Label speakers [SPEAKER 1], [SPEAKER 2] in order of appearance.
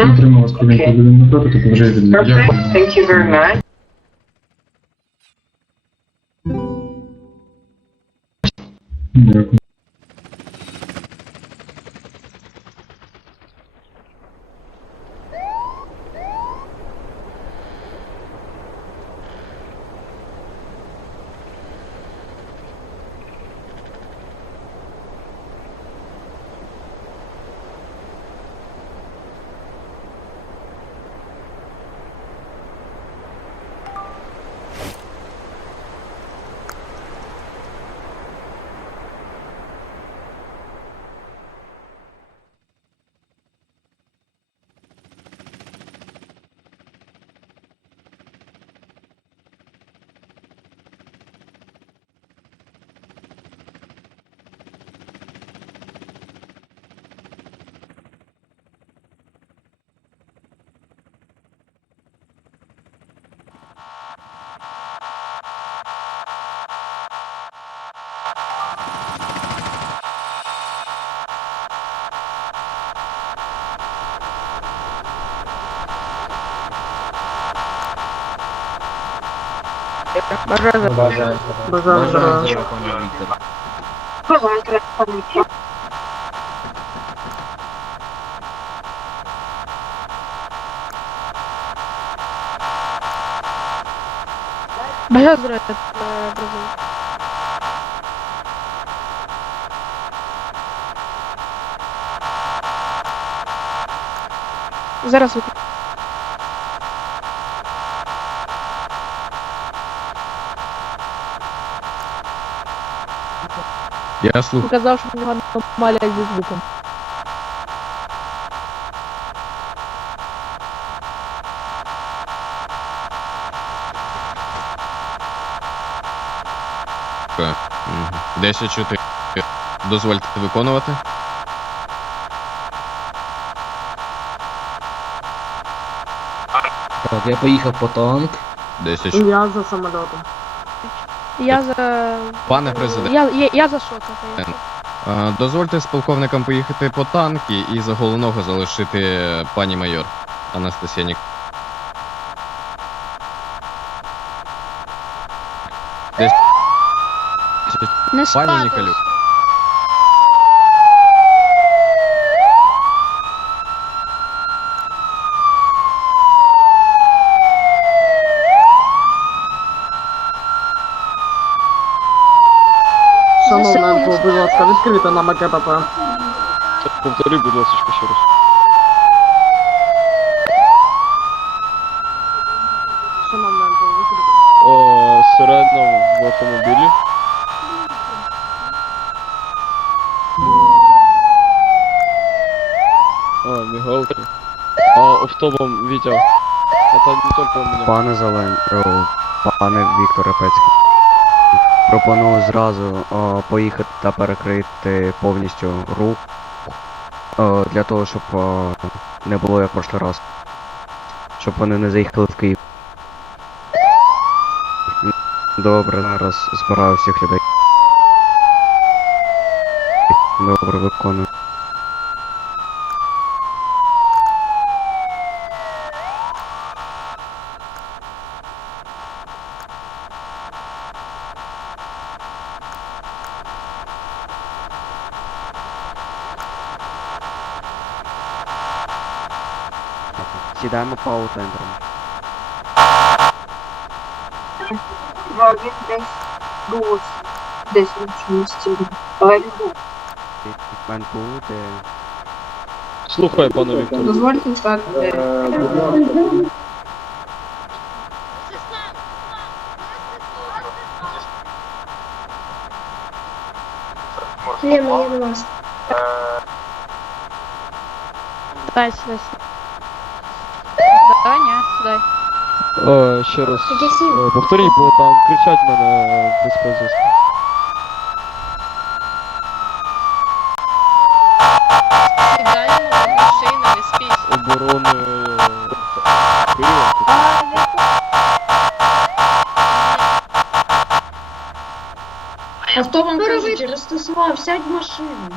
[SPEAKER 1] Мгм.
[SPEAKER 2] Отримала скриньку
[SPEAKER 1] Окей.
[SPEAKER 2] людини напроти, то поважаю від
[SPEAKER 1] Perfect.
[SPEAKER 2] Дякую.
[SPEAKER 1] Thank you very much.
[SPEAKER 2] Дякую.
[SPEAKER 3] Бажаю
[SPEAKER 4] Бажаю
[SPEAKER 3] Бажаю здоров'я.
[SPEAKER 4] здоров'я, пане Віктор.
[SPEAKER 3] Бажаю здоров'я, е. Зараз ви
[SPEAKER 4] Я слухаю.
[SPEAKER 3] казав, що в нього аномалія зі звуком.
[SPEAKER 4] Мгм. 10 чути. Дозвольте виконувати.
[SPEAKER 5] Так, я поїхав по танк.
[SPEAKER 4] 10 чути.
[SPEAKER 3] Я за самольотом. Я за...
[SPEAKER 4] Пане президент.
[SPEAKER 3] Я, я, я за що це?
[SPEAKER 4] Дозвольте з полковником поїхати по танки і за головного залишити е, пані майор Анастасія Нік. Десь
[SPEAKER 3] Не
[SPEAKER 4] пані Ніколюк.
[SPEAKER 6] МПО, будь ласка, відкрийте нам АКПП.
[SPEAKER 7] Повтори, будь ласка, ще раз.
[SPEAKER 6] Шановна МПО, відкрийте.
[SPEAKER 7] О, сирена в автомобілі. А, мигалки. А, офтобом Витя. Это не только у меня.
[SPEAKER 8] Пане Зелень, о, пане Віктор Пецький. Пропоную зразу о, поїхати та перекрити повністю рух о, для того, щоб о, не було як прошлий раз. Щоб вони не заїхали в Київ. Добре, зараз збираю всіх людей. Добре, виконую. Сідаємо по аутендерам.
[SPEAKER 9] Він десь був десь в іншому. Але він був.
[SPEAKER 8] Мен буде.
[SPEAKER 7] Слухай, пане Віктор.
[SPEAKER 9] Дозвольте сказати,
[SPEAKER 6] Лена, я до вас.
[SPEAKER 3] Сідай, сідай, сідай. Да, ні, сідай.
[SPEAKER 7] О, ще раз. Е, Повтори, бо там кричать мене безпозисно. Оборони е, Києва.
[SPEAKER 9] автобом кажуть, Ростислав, сядь в машину.